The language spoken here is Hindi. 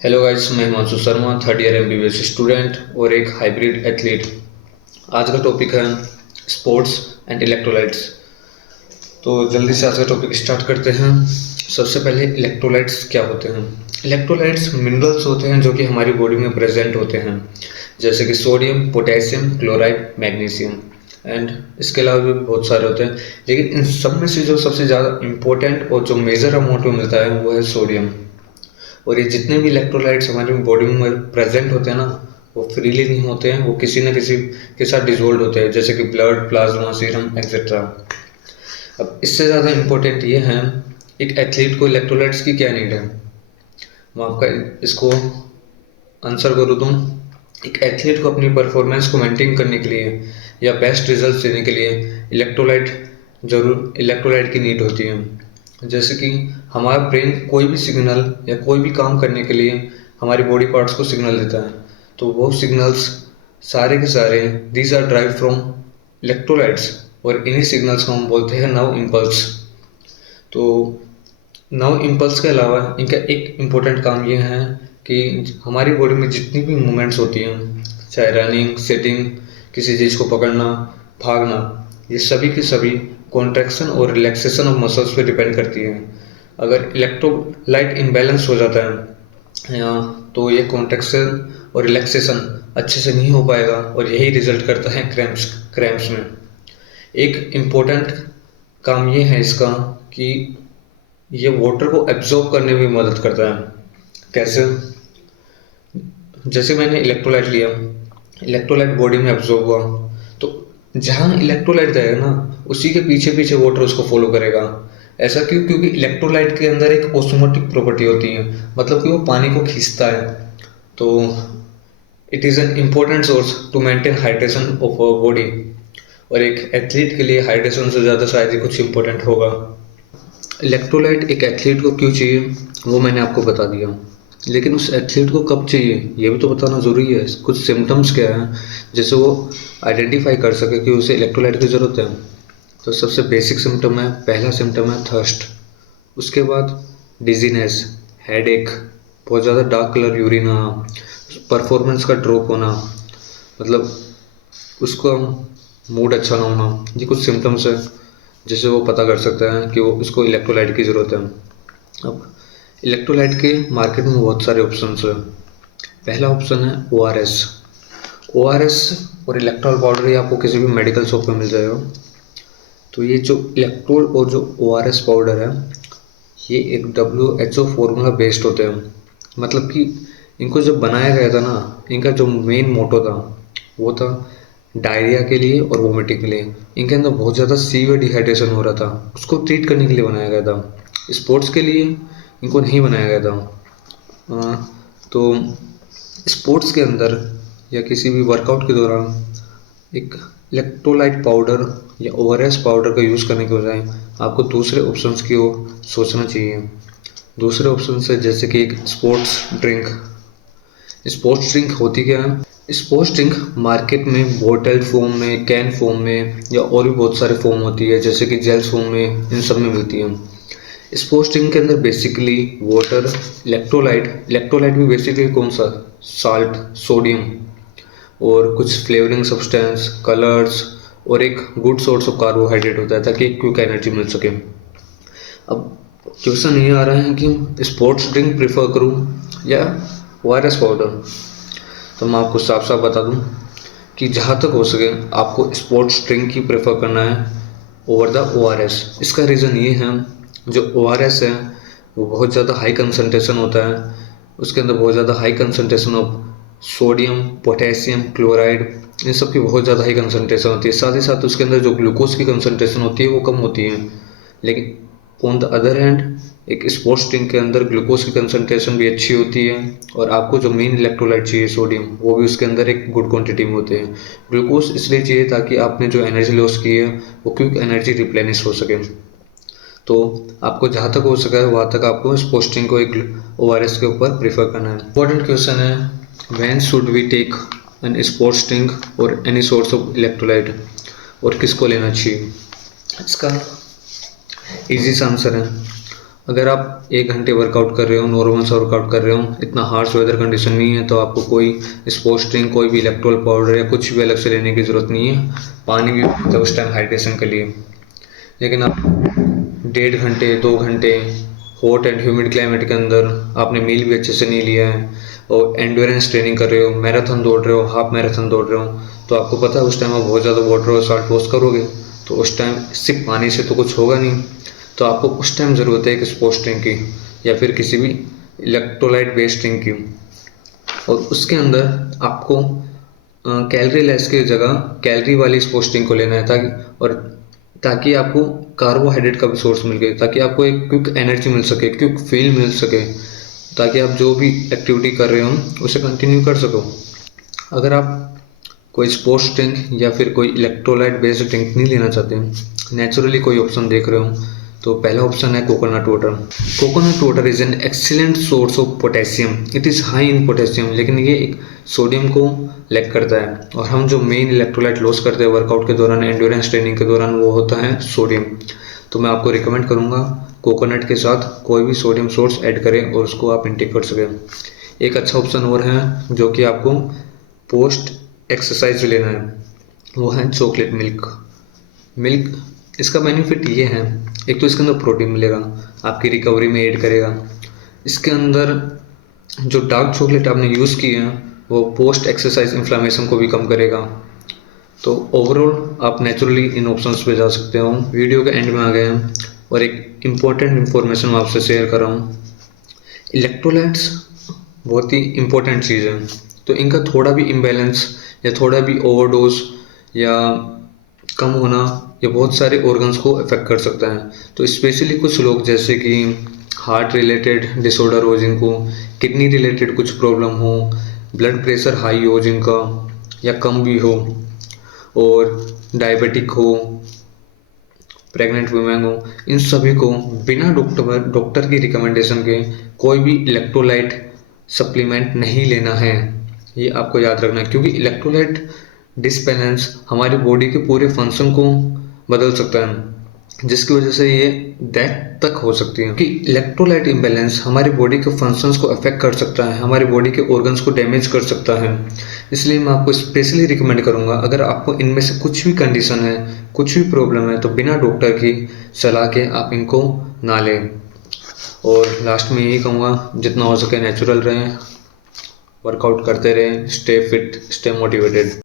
हेलो गाइस, मैं Himanshu Sharma, third year MBBS student और एक हाइब्रिड एथलीट। आज का टॉपिक है स्पोर्ट्स एंड इलेक्ट्रोलाइट्स। तो जल्दी से आज का टॉपिक स्टार्ट करते हैं। सबसे पहले इलेक्ट्रोलाइट्स क्या होते हैं। इलेक्ट्रोलाइट्स मिनरल्स होते हैं जो कि हमारी बॉडी में प्रेजेंट होते हैं, जैसे कि sodium, potassium, chloride, magnesium and इसके अलावा भी बहुत सारे होते हैं। लेकिन इन सब में से जो सबसे ज़्यादा इम्पोर्टेंट और जो मेजर अमाउंट में मिलता है वो है सोडियम। और ये जितने भी इलेक्ट्रोलाइट्स हमारी बॉडी में प्रेजेंट होते हैं ना, वो फ्रीली नहीं होते हैं, वो किसी न किसी के साथ डिजोल्व होते हैं, जैसे कि ब्लड, प्लाज्मा, सीरम एक्सेट्रा। अब इससे ज़्यादा इम्पोर्टेंट ये है, एक एथलीट को इलेक्ट्रोलाइट्स की क्या नीड है। मैं आपका इसको आंसर करूँ तो, एक एथलीट को अपनी परफॉर्मेंस को मेंटेन करने के लिए या बेस्ट रिजल्ट देने के लिए इलेक्ट्रोलाइट की नीड होती है। जैसे कि हमारा ब्रेन कोई भी सिग्नल या कोई भी काम करने के लिए हमारी बॉडी पार्ट्स को सिग्नल देता है, तो वो सिग्नल्स सारे के सारे these are drive from electrolytes, और इन्हीं सिग्नल्स को हम बोलते हैं नर्व इम्पल्स। तो नर्व इम्पल्स के अलावा इनका एक इम्पोर्टेंट काम ये है कि हमारी बॉडी में जितनी भी मूवमेंट्स होती हैं, चाहे रनिंग, सिटिंग, किसी चीज़ को पकड़ना, भागना, ये सभी की सभी कॉन्ट्रैक्शन और रिलैक्सेशन ऑफ मसल्स पे डिपेंड करती है। अगर इलेक्ट्रोलाइट इम्बैलेंस हो जाता है तो ये कॉन्ट्रैक्शन और रिलैक्सेशन अच्छे से नहीं हो पाएगा, और यही रिजल्ट करता है क्रैम्प्स में। एक इम्पोर्टेंट काम ये है इसका कि ये वाटर को एब्जॉर्ब करने में मदद करता है। कैसे? जैसे मैंने इलेक्ट्रोलाइट लिया, इलेक्ट्रोलाइट बॉडी में एब्जॉर्ब हुआ, तो जहाँ इलेक्ट्रोलाइट जाएगा ना, उसी के पीछे पीछे वाटर उसको फॉलो करेगा। ऐसा क्यों? क्योंकि इलेक्ट्रोलाइट के अंदर एक ऑस्मोटिक प्रॉपर्टी होती है, मतलब कि वो पानी को खींचता है। तो it is an important source to maintain hydration of our body, और एक एथलीट के लिए हाइड्रेशन से ज़्यादा शायद ही कुछ इम्पोर्टेंट होगा। इलेक्ट्रोलाइट एक एथलीट को क्यों चाहिए वो मैंने आपको बता दिया, लेकिन उस एथलीट को कब चाहिए ये भी तो बताना ज़रूरी है। कुछ सिम्टम्स क्या हैं जिससे वो आइडेंटिफाई कर सके कि उसे इलेक्ट्रोलाइट की ज़रूरत है। तो सबसे बेसिक सिम्टम है, पहला सिम्टम है थर्स्ट। उसके बाद डिजीनेस, हेडेक, बहुत ज़्यादा डार्क कलर यूरिन आना, परफॉर्मेंस का ड्रॉप होना, मतलब उसका मूड अच्छा ना होना, ये कुछ सिम्टम्स है जिससे वो पता कर सकता है कि वो उसको इलेक्ट्रोलाइट की ज़रूरत है। अब इलेक्ट्रोलाइट के मार्केट में बहुत सारे ऑप्शंस हैं। पहला ऑप्शन है ORS। ORS और इलेक्ट्रोल पाउडर ये आपको किसी भी मेडिकल शॉप में मिल जाएगा। तो ये जो इलेक्ट्रोल और जो ORS पाउडर है, ये एक WHO फॉर्मूला बेस्ड होते हैं। मतलब कि इनको जब बनाया गया था ना, इनका जो मेन मोटो था वो था डायरिया के लिए और वोमिटिंग के लिए। इनके अंदर बहुत ज़्यादा सीवियर डिहाइड्रेशन हो रहा था, उसको ट्रीट करने के लिए बनाया गया था। स्पोर्ट्स के लिए इनको नहीं बनाया गया था। तो स्पोर्ट्स के अंदर या किसी भी वर्कआउट के दौरान एक इलेक्ट्रोलाइट पाउडर या ORS पाउडर का यूज़ करने के बजाय आपको दूसरे ऑप्शंस की ओर सोचना चाहिए। दूसरे ऑप्शन है जैसे कि एक स्पोर्ट्स ड्रिंक। स्पोर्ट्स ड्रिंक होती क्या है? स्पोर्ट्स ड्रिंक मार्केट में बॉटल फॉर्म में, कैन फॉर्म में या और भी बहुत सारे फॉर्म होती है, जैसे कि जेल्स फॉर्म में, इन सब में मिलती है। स्पोर्ट्स ड्रिंक के अंदर बेसिकली वाटर, इलेक्ट्रोलाइट भी बेसिकली कौन सा, साल्ट, सोडियम और कुछ फ्लेवरिंग सब्सटेंस, कलर्स और एक गुड सोर्स ऑफ कार्बोहाइड्रेट होता है, ताकि एक क्विक एनर्जी मिल सके। अब क्वेश्चन ये आ रहा है कि स्पोर्ट्स ड्रिंक प्रेफर करूं या ORS पाउडर। तो मैं आपको साफ साफ बता दूं कि जहाँ तक हो सके आपको स्पोर्ट्स ड्रिंक ही प्रेफर करना है ओवर द ORS। इसका रीज़न ये है, जो ORS है वो बहुत ज़्यादा हाई कंसनट्रेशन होता है, उसके अंदर बहुत ज़्यादा high concentration of sodium, potassium, chloride, इन सब की बहुत ज़्यादा हाई कंसनट्रेशन होती है। साथ ही साथ उसके अंदर जो ग्लूकोज की कंसनट्रेशन होती है वो कम होती है। लेकिन ऑन द अदर हैंड एक स्पोर्ट्स ड्रिंक के अंदर ग्लूकोज की कंसनट्रेशन भी अच्छी होती है, और आपको जो मेन इलेक्ट्रोलाइट चाहिए सोडियम, वो भी उसके अंदर एक गुड क्वांटिटी में होते हैं। ग्लूकोज इसलिए चाहिए ताकि आपने जो एनर्जी लॉस की है वो क्विक एनर्जी रिप्लेनिश हो सके। तो आपको जहाँ तक हो सका है वहाँ तक आपको स्पोर्ट्स ड्रिंक को एक ORS के ऊपर प्रीफर करना है। इम्पोर्टेंट क्वेश्चन है, when should we take an sports drink और एनी सोर्स ऑफ इलेक्ट्रोलाइट, और किसको लेना चाहिए? इसका इजी सा आंसर है, अगर आप 1 घंटे वर्कआउट कर रहे हो, नॉर्मल सा वर्कआउट कर रहे हो, इतना हार्श वेदर कंडीशन नहीं है, तो आपको कोई स्पोर्ट्स ड्रिंक, कोई भी इलेक्ट्रोल पाउडर या कुछ भी अलग से लेने की ज़रूरत नहीं है। पानी भी होता है उस टाइम हाइड्रेशन के लिए। लेकिन आप 1.5 घंटे 2 घंटे हॉट एंड ह्यूमिड क्लाइमेट के अंदर आपने मील भी अच्छे से नहीं लिया है और एंड्योरेंस ट्रेनिंग कर रहे हो, मैराथन दौड़ रहे हो, हाफ मैराथन दौड़ रहे हो, तो आपको पता है उस टाइम आप बहुत ज़्यादा वाटर और साल्ट लॉस करोगे। तो उस टाइम सिर्फ पानी से तो कुछ होगा नहीं। तो आपको उस टाइम ज़रूरत है एक स्पोर्ट्स ड्रिंक की या फिर किसी भी इलेक्ट्रोलाइट बेस्ड ड्रिंक की। और उसके अंदर आपको कैलोरी लेस की जगह कैलोरी वाली स्पोर्ट्स ड्रिंक को लेना है, ताकि आपको कार्बोहाइड्रेट का भी सोर्स मिल गए, ताकि आपको एक क्विक एनर्जी मिल सके, क्विक फील मिल सके, ताकि आप जो भी एक्टिविटी कर रहे हो उसे कंटिन्यू कर सको। अगर आप कोई स्पोर्ट्स ड्रिंक या फिर कोई इलेक्ट्रोलाइट बेस्ड ड्रिंक नहीं लेना चाहते, नेचुरली कोई ऑप्शन देख रहे हो, तो पहला ऑप्शन है coconut water. Coconut water is an excellent source of potassium. It is high in potassium, लेकिन ये एक सोडियम को लैक करता है, और हम जो मेन इलेक्ट्रोलाइट लॉस करते हैं वर्कआउट के दौरान, एंड्योरेंस ट्रेनिंग के दौरान, वो होता है सोडियम। तो मैं आपको रिकमेंड करूँगा कोकोनट के साथ कोई भी सोडियम सोर्स ऐड करें और उसको आप इंटेक कर सकें। एक अच्छा ऑप्शन और है जो कि आपको पोस्ट एक्सरसाइज लेना है, वो है चॉकलेट मिल्क। इसका बेनिफिट ये है, एक तो इसके अंदर प्रोटीन मिलेगा, आपकी रिकवरी में एड करेगा। इसके अंदर जो डार्क चॉकलेट आपने यूज़ की है वो पोस्ट एक्सरसाइज इन्फ्लामेशन को भी कम करेगा। तो ओवरऑल आप नेचुरली इन ऑप्शंस पे जा सकते हो। वीडियो के एंड में आ गए हैं और एक इम्पोर्टेंट इन्फॉर्मेशन मैं आपसे शेयर कर रहा हूँ। इलेक्ट्रोलाइट्स बहुत ही इम्पोर्टेंट चीज़ है, तो इनका थोड़ा भी इम्बैलेंस या थोड़ा भी ओवरडोज या कम होना ये बहुत सारे ऑर्गन्स को अफेक्ट कर सकता है। तो स्पेशली कुछ लोग जैसे कि हार्ट रिलेटेड डिसऑर्डर हो जिनको, किडनी रिलेटेड कुछ प्रॉब्लम हो, ब्लड प्रेशर हाई हो जिनका या कम भी हो, और डायबिटिक हो, प्रेग्नेंट वुमेन हो, इन सभी को बिना डॉक्टर की रिकमेंडेशन के कोई भी इलेक्ट्रोलाइट सप्लीमेंट नहीं लेना है। ये आपको याद रखना है, क्योंकि इलेक्ट्रोलाइट डिसबैलेंस हमारी बॉडी के पूरे फंक्शन को बदल सकता है, जिसकी वजह से ये डेथ तक हो सकती है। कि इलेक्ट्रोलाइट इम्बैलेंस हमारी बॉडी के फंक्शंस को अफेक्ट कर सकता है, हमारी बॉडी के ऑर्गन्स को डैमेज कर सकता है। इसलिए मैं आपको स्पेशली रिकमेंड करूंगा, अगर आपको इनमें से कुछ भी कंडीशन है, कुछ भी प्रॉब्लम है, तो बिना डॉक्टर की सलाह के आप इनको ना लें। और लास्ट में यही कहूँगा, जितना हो सके नेचुरल रहें, वर्कआउट करते रहें, स्टे फिट, स्टे मोटिवेटेड।